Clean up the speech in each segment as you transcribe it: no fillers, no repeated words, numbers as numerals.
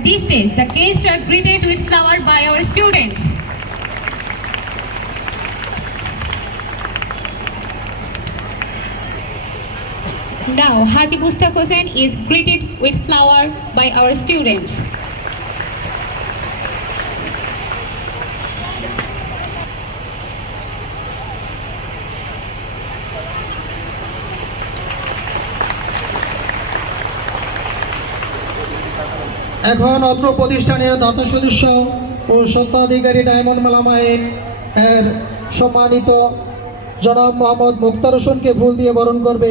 At this stage, the guests are greeted with flowers by our students. Now, Haji Mustaq Hussain is greeted with flower by our students. এখন অত্র প্রতিষ্ঠানের দাতা সদস্য ও স্বত্বাধিকারী diamond melamine এর সম্মানিত জনাব মোহাম্মদ মুক্তার হোসেনকে ফুল দিয়ে বরণ করবে।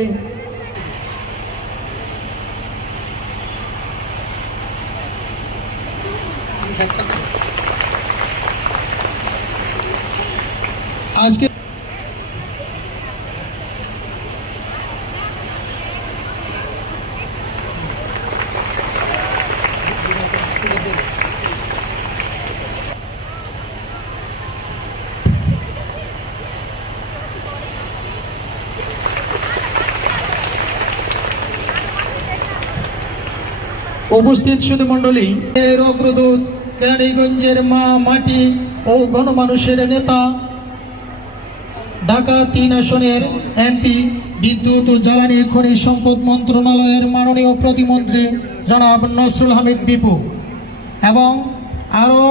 আজকে উপস্থিত সুধীমণ্ডলী এর অগ্রদূত কেরানীগঞ্জের মা মাটি ও গণমানুষের নেতা ঢাকা ৩ আসনের এমপি বিদ্যুৎ ও জ্বালানি খনিজ সম্পদ মন্ত্রণালয়ের মাননীয় প্রতিমন্ত্রী জনাব নসরুল হামিদ বিপু এবং আরও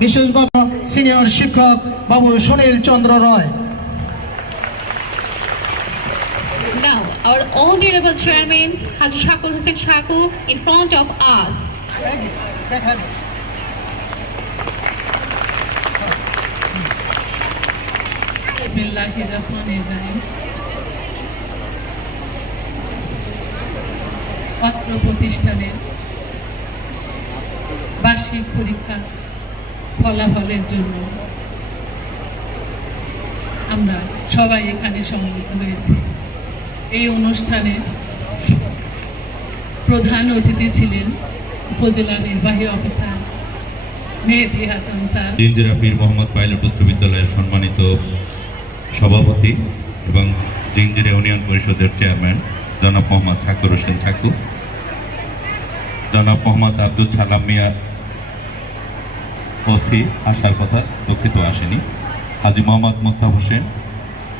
বিশেষভাবে সিনিয়র শিক্ষক বাবু সুনীল চন্দ্র রয়। Now, our honorable chairman, Haji Shakur Hussain Shaku, in front of us. বিসমিল্লাহিররহমানিররহিম। অত্র প্রতিষ্ঠানের বার্ষিক পরীক্ষা ফলাফলের জন্য আমরা সবাই এখানে সমবেত হয়েছি। এই অনুষ্ঠানে প্রধান অতিথি ছিলেন উপজেলা নির্বাহী অফিসার মেহেদী হাসান স্যার, জিঞ্জিরা পীর মোহাম্মদ পাইলট উচ্চ বিদ্যালয়ের সম্মানিত সভাপতি এবং জিঞ্জিরা ইউনিয়ন পরিষদের চেয়ারম্যান জনাব মোহাম্মদ শাকুর হোসেন শাকু, জনাব মোহাম্মদ আব্দুল সালাম মিয়া ওসি আসার কথা দুঃখিত আসেনি, হাজি মোহাম্মদ মুস্তাফ হোসেন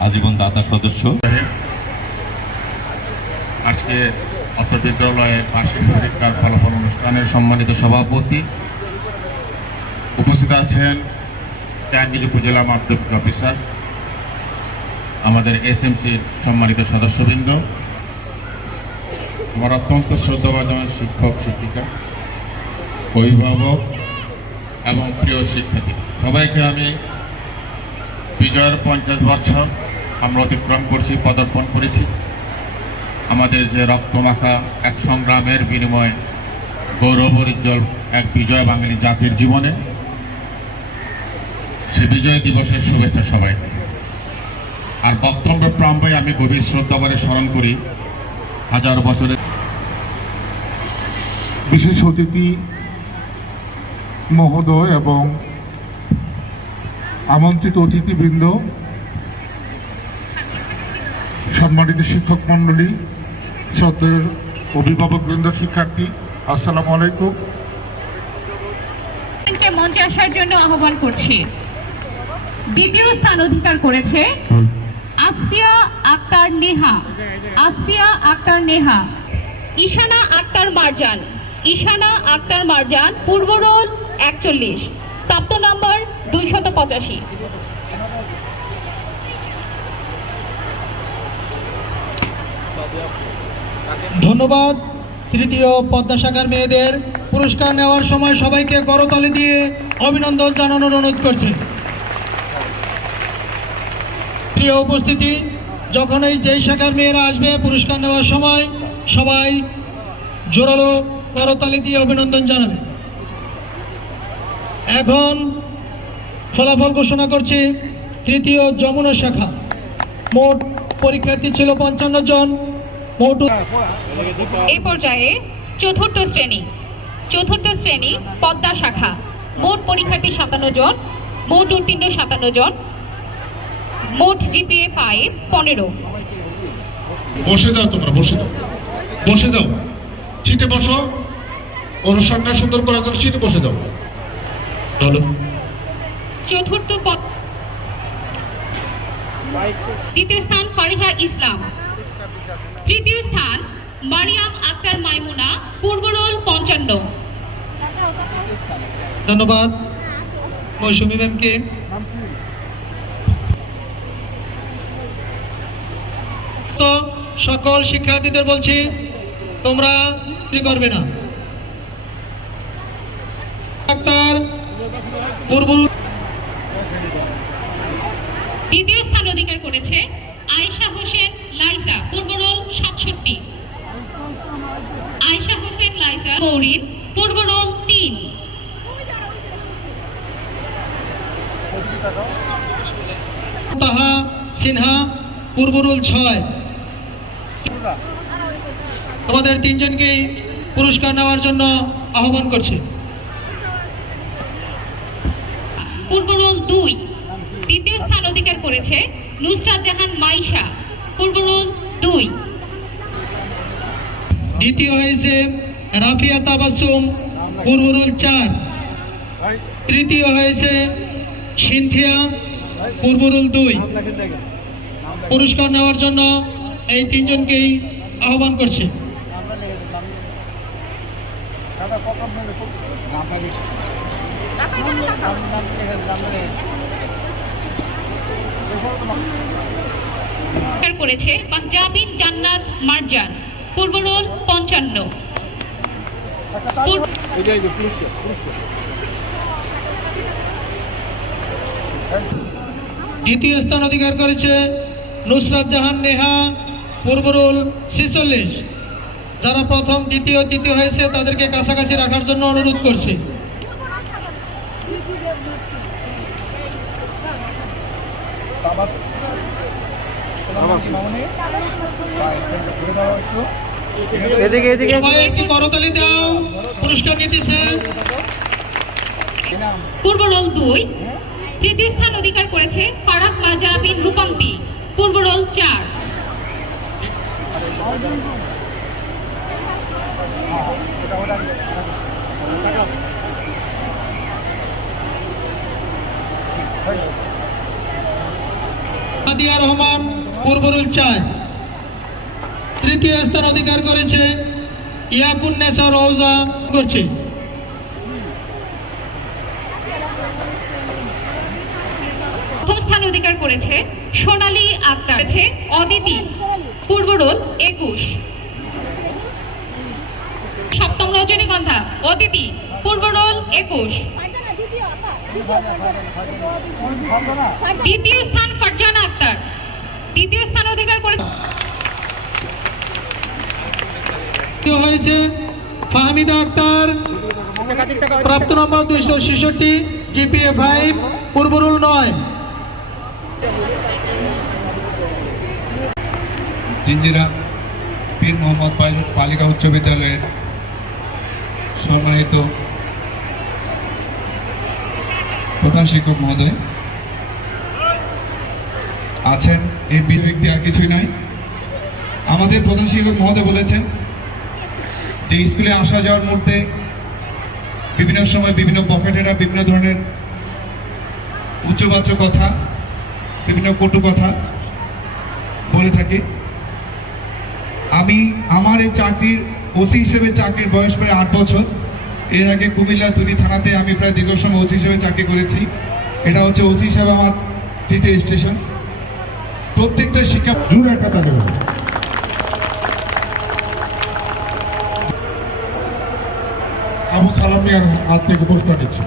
আজীবন দাতা সদস্য। আজকে অত্র বিদ্যালয়ের বার্ষিক পরীক্ষার ফলাফল অনুষ্ঠানের সম্মানিত সভাপতি উপস্থিত আছেন টাঙ্গিল উপজেলা মাধ্যমিক অফিসার, আমাদের এসএমসির সম্মানিত সদস্যবৃন্দ, আমার অত্যন্ত শ্রদ্ধাভাজন শিক্ষক শিক্ষিকা, অভিভাবক এবং প্রিয় শিক্ষার্থী, সবাইকে আমি বিজয়ের 50 বছর আমরা অতিক্রম করছি, পদার্পণ করেছি। আমাদের যে রক্তমাখা এক সংগ্রামের বিনিময়ে গৌরবোজ্জ্বল এক বিজয় বাঙালি জাতির জীবনে, সে বিজয় দিবসের শুভেচ্ছা সবাইকে। আর বক্তব্যের প্রারম্ভে আমি গভীর শ্রদ্ধাভরে স্মরণ করি হাজার বছরের বিশেষ অতিথি মহোদয় এবং আমন্ত্রিত অতিথিবৃন্দ, সম্মানিত শিক্ষক মণ্ডলী, শ্রদ্ধেয় অভিভাবকবৃন্দ, শিক্ষার্থী, আসসালামু আলাইকুম। মঞ্চে আসার জন্য আহ্বান করছি। দ্বিতীয় স্থান অধিকার করেছে আসফিয়া আক্তার নেহা, আসফিয়া আক্তার নেহা, ঈশানা আক্তার মারজান, ঈশানা আক্তার মারজান, পূর্ব রোল 41, প্রাপ্ত নম্বর 285। ধন্যবাদ। তৃতীয় পদ্মা শাখার মেয়েদের পুরস্কার নেওয়ার সময় সবাইকে করতালি দিয়ে অভিনন্দন জানানোর অনুরোধ করছে। প্রিয় উপস্থিতি, যখনই যেই শাখার মেয়েরা আসবে পুরস্কার নেওয়ার সময় সবাই জোরালো করতালি দিয়ে অভিনন্দন জানাবে। এখন ফলাফল ঘোষণা করছি। তৃতীয় যমুনা শাখা, মোট পরীক্ষার্থী ছিল 55 জন। মোট এই পর্যায়ে চতুর্থ শ্রেণী পদ্মা শাখা, মোট পরীক্ষার্থী 57 জন, মোট উত্তীর্ণ 57 জন, মোট জিপিএ 5 15। বসে যাও, তোমরা বসে যাও, বসে যাও, সিটে বসো। অনুষ্ঠানটা সুন্দর করার জন্য সিটে বসে যাবো। চতুর্থ পদ, দ্বিতীয় স্থান ফারিহা ইসলাম, তৃতীয় স্থান মারিয়াম আক্তার মাইমুনা, পূর্ব রোল 55। ধন্যবাদ মৌসুমী ম্যামকে। তো সকল শিক্ষার্থীদের বলছি তোমরা কি করবে না। ডাক্তার পূর্ব দ্বিতীয় স্থান অধিকার করেছে আয়েশা হোসেন লাইসা, পূর্ব রোল 67। আয়েশা হোসেন লাইসা মৌরিন, পূর্ব রোল 3। তাহা সিনহা, পূর্ব রোল 6। তোমাদের তিনজনকে পুরস্কার নেওয়ার জন্য আহ্বান করছে। পূর্ব রোল 2। দ্বিতীয় স্থান অধিকার করেছে নুসরাত জাহান মাইশা, পূর্ব রোল 2। দ্বিতীয় হয়েছে রাফিয়া তাবাসসুম, পূর্ব রোল 4। তৃতীয় হয়েছে সিনথিয়া, পূর্ব রোল 2। পুরস্কার নেওয়ার জন্য এই তিনজনকেই আহ্বান করছে। অধিকার করেছে পাঞ্জাবিন জান্নাত মারজান, পূর্ব রোল 55। দ্বিতীয় স্থান অধিকার করেছে নুসরাত জাহান নেহা, পূর্ব রোল 46। যারা প্রথম দ্বিতীয় তৃতীয় হয়েছে তাদেরকে কাছাকাছি রাখার জন্য অনুরোধ করছে। সবাই একটি করতালি দাও, পুরস্কার নিতেছে। পূর্ব রোল 2। তৃতীয় স্থান অধিকার করেছে ফারাক মাজাবিন রূপান্তি, পূর্ব রোল 4। নাদিয়া রহমান, পূর্ব রোল 4। তৃতীয় স্থান অধিকার করেছে ইয়াকুন্নেসা রওজা করছে। প্রথম স্থান অধিকার করেছে সোনালী আক্তার, অদিতি, পূর্ব রোল 21। সপ্তম রজনীগন্ধা অদিতি, পূর্ব রোল 21। দ্বিতীয় স্থান ফারজানা আক্তার, দ্বিতীয় স্থান অধিকার করেছে। হয়েছে ফাহমিদা আক্তার, প্রাপ্ত নম্বর 266, জিপিএ 5, পূর্ব রোল 9। জিঞ্জিরা পীর মোহাম্মদ বালিকা উচ্চ বিদ্যালয়ের সম্মানিত প্রধান শিক্ষক মহোদয় আছেন। এই ব্যক্তি আর কিছুই নাই। আমাদের প্রধান শিক্ষক মহোদয় বলেছেন যে স্কুলে আসা যাওয়ার মধ্যে বিভিন্ন সময় বিভিন্ন পকেটেরা বিভিন্ন ধরনের উচ্চবাচ্য কথা, বিভিন্ন কটু কথা বলে থাকে। আমি আমার এই চাকরির ওসি হিসেবে চাকরির বয়স প্রায় 8 বছর। এর আগে কুমিল্লা তুরি থানাতে আমি প্রায় দীর্ঘ সময় ওসি হিসেবে চাকরি করেছি। এটা হচ্ছে ওসি হিসেবে আমার 3টে স্টেশন। প্রত্যেকটা শিক্ষা জুড়ে একটা তালি হবে। আবু সালাম মিয়ার হাত থেকে পুরস্কার দিচ্ছে।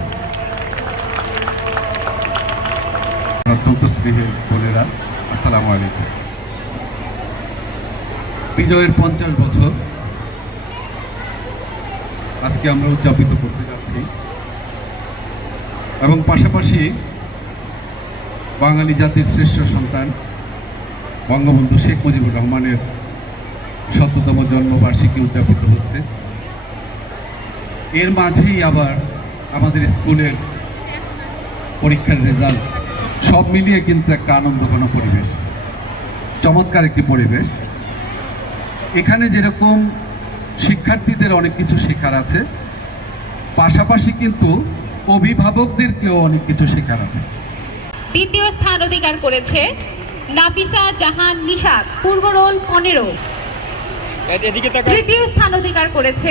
অত্যন্ত স্নেহের বোনেরা, আসসালামু আলাইকুম। বিজয়ের 50 বছর আজকে আমরা উদযাপিত করতে যাচ্ছি এবং পাশাপাশি বাঙালি জাতির শ্রেষ্ঠ সন্তান বঙ্গবন্ধু শেখ মুজিবুর রহমানের 100তম জন্মবার্ষিকী উদযাপিত হচ্ছে। এর মাঝেই আবার আমাদের স্কুলের পরীক্ষার রেজাল্ট, সব মিলিয়ে কিন্তু একটা আনন্দঘন পরিবেশ, চমৎকার একটি পরিবেশ। এখানে যেরকম শিক্ষার্থীদের অনেক কিছু শেখার আছে, পাশাপাশি কিন্তু অভিভাবকদেরকেও অনেক কিছু শেখার আছে। দ্বিতীয় স্থান অধিকার করেছে নাফিসা জাহান নিশাত, পূর্ব রোল 15। তৃতীয় স্থান অধিকার করেছে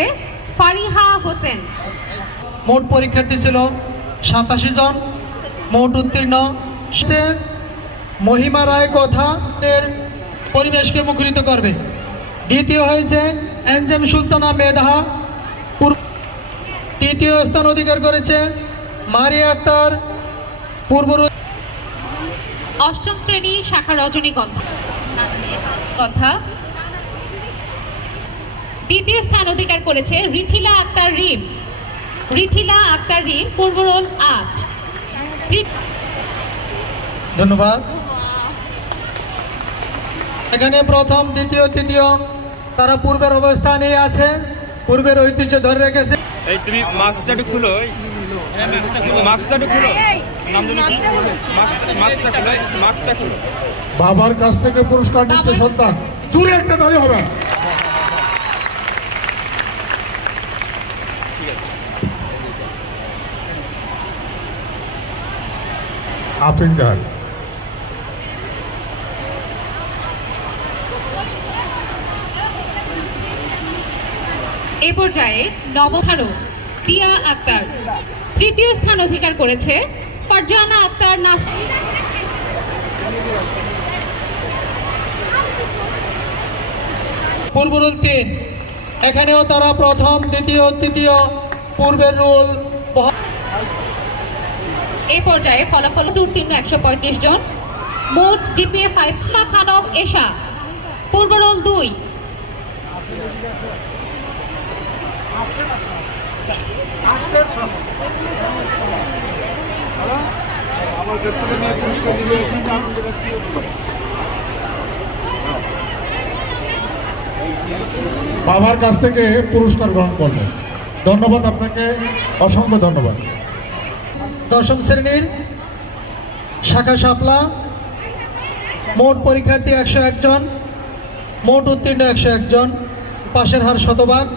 ফারিহা হোসেন। মোট পরীক্ষার্থী ছিল 87 জন, মোট উত্তীর্ণ সে মহিমা রায় কথা এর পরিবেশকে মুখরিত করবে। দ্বিতীয় হয়েছে এনজেম সুলতানা মেধা, তৃতীয় স্থান অধিকার করেছে মারিয়া আক্তার, পূর্ব অষ্টম শ্রেণী শাখা রজনীগন্ধা। দ্বিতীয় স্থান অধিকার করেছে রিথিলা আক্তার রিম, পূর্ব রোল 8। ধন্যবাদ। এখানে প্রথম, দ্বিতীয়, তৃতীয় তারা পূর্বের অবস্থানেই আছে, পূর্বের ঐতিহ্য ধরে রেখেছে। এই তুমি মাস্কটা একটু খুলো, মাস্কটা একটু খুলো, মাস্কটা খুলো। বাবার কাছ থেকে পুরস্কার নিচ্ছে সন্তান, জুড়ে একটা দাঁড়িয়ে হবে। আফরিন জাহান। এ পর্যায়ে নবধারো তিয়া আক্তার, তৃতীয় স্থান অধিকার করেছে ফারজানা আক্তার নাসরিন। পূর্ব রোল 3, এখানেও তারা প্রথম, দ্বিতীয়, তৃতীয় পূর্বের রোল। এই পর্যায়ে ফলাফল উত্তীর্ণ 135 জন, মোট জিপিএ 5। ইসমা খানম এশা, পূর্ব রোল 2। বাবার কাছ থেকে পুরস্কার গ্রহণ করবেন। ধন্যবাদ আপনাকে, অসংখ্য ধন্যবাদ। দশম শ্রেণীর শাখা শাপলা, মোট পরীক্ষার্থী 101 জন, মোট উত্তীর্ণ 101 জন, পাশের হার 100%।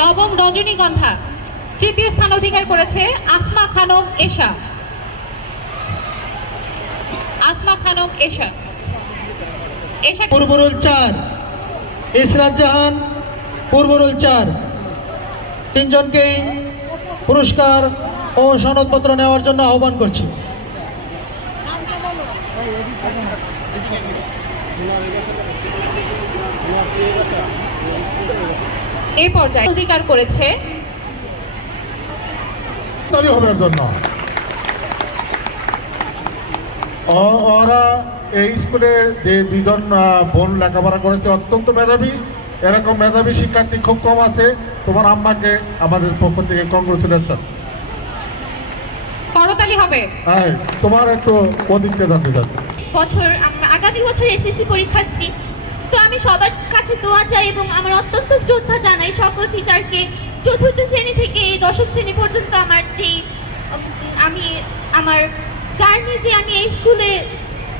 নবম রজনীগন্ধা, তৃতীয় স্থান অধিকার করেছে আসমা খানম এশা। পূর্ব রোল 4, ইসরাত জাহান, পূর্ব রোল 4। তিনজনকেই পুরস্কার ও সনদপত্র নেওয়ার জন্য আহ্বান করছি। এই পর্যায়ে অধিকার করেছে হবে জন্য ওরা এই স্কুলে যে 2 জন বোন লেখাপড়া করেছে, অত্যন্ত মেধাবী। এরকম মেধাবী শিক্ষার্থী খুব কম আছে। তোমার আম্মাকে আমাদের পক্ষ থেকে কংগ্রেচুলেশন। করতালি হবে। হ্যাঁ, তোমার একটু প্রতিক্রিয়া জানতে চাচ্ছি। আগামী বছর এসএসসি পরীক্ষার্থী, তো আমি সবার কাছে দোয়া চাই এবং আমার অত্যন্ত শ্রদ্ধা জানাই সকল টিচারকে। চতুর্থ শ্রেণী থেকে 10ম শ্রেণী পর্যন্ত আমার জার্নি যে আমি এই স্কুলে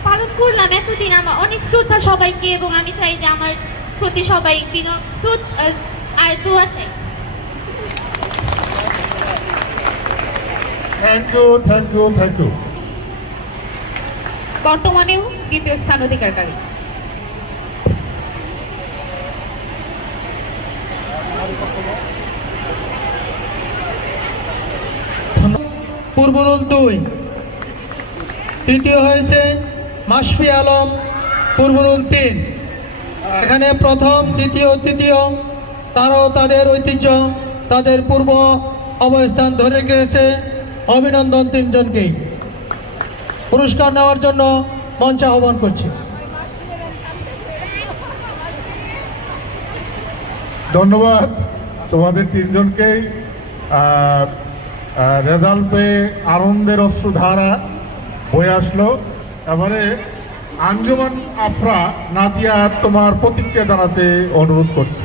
পালন করলাম এতদিন, আমার অনেক শ্রদ্ধা সবাইকে, এবং আমি চাই যে আমার প্রতি সবাই আর দোয়া চাই। Thank you. বর্তমানেও দ্বিতীয় স্থান অধিকারকারী। পূর্ব রোল 2, তৃতীয় হয়েছে মাশফি আলম, পূর্ব রোল 3। এখানে প্রথম, দ্বিতীয়, তৃতীয় তারাও তাদের ঐতিহ্য, তাদের পূর্ব অবস্থান ধরে রেখেছে। অভিনন্দন তিনজনকেই। পুরস্কার নেওয়ার জন্য মঞ্চে আহ্বান করছি। ধন্যবাদ তোমাদের তিনজনকেই। রেজাল্ট পেয়ে আনন্দের অশ্রুধারা বয়ে আসলো। এবারে আঞ্জুমান আফরা নাদিয়া, তোমার প্রতিক্রিয়া জানাতে অনুরোধ করছি।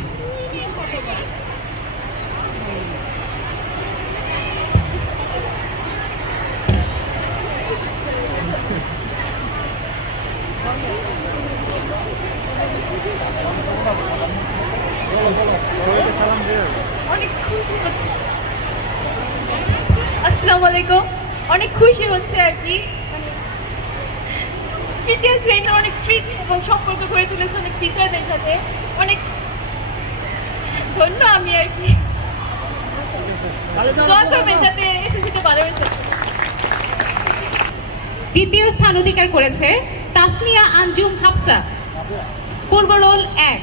অনেক খুশি হচ্ছে। আসসালামু আলাইকুম। অনেক খুশি হচ্ছে আর কি, তৃতীয় শ্রেণীতে অনেক স্মৃতি এবং সম্পর্ক গড়ে তুলেছে অনেক টিচারদের সাথে। অনেক ধন্য আমি আর কি। দোয়া করবেন যাতে এসএসসিতে ভালো রেজাল্ট। দ্বিতীয় স্থান অধিকার করেছে তাসমিয়া আঞ্জুম হাফসা, পূর্ব রোল 1।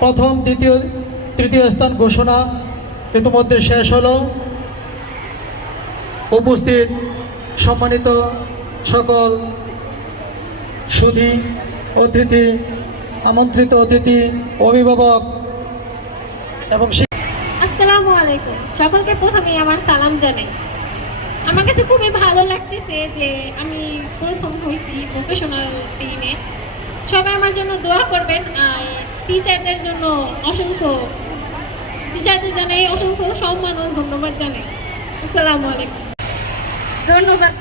প্রথম, দ্বিতীয়, তৃতীয় স্থান ঘোষণা ইতিমধ্যে শেষ হলো। উপস্থিত সম্মানিত সকল সুধী, অতিথি, আমন্ত্রিত অতিথি, অভিভাবক এবং আসসালামু আলাইকুম। সকলকে প্রথমেই আমার সালাম জানাই। আমার কাছে খুবই ভালো লাগতেছে যে আমি প্রথম হয়েছি ভোকেশনাল টিমে। সবাই আমার জন্য দোয়া করবেন, আর টিচারদের জন্য টিচারদের জানাই অসংখ্য সম্মান ও ধন্যবাদ জানাই। আসসালামু আলাইকুম। ধন্যবাদ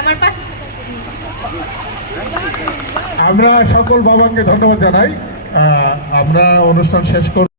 আমার পাশে থাকার জন্য। আমরা সকল বাবাকে ধন্যবাদ জানাই। আমরা অনুষ্ঠান শেষ করব।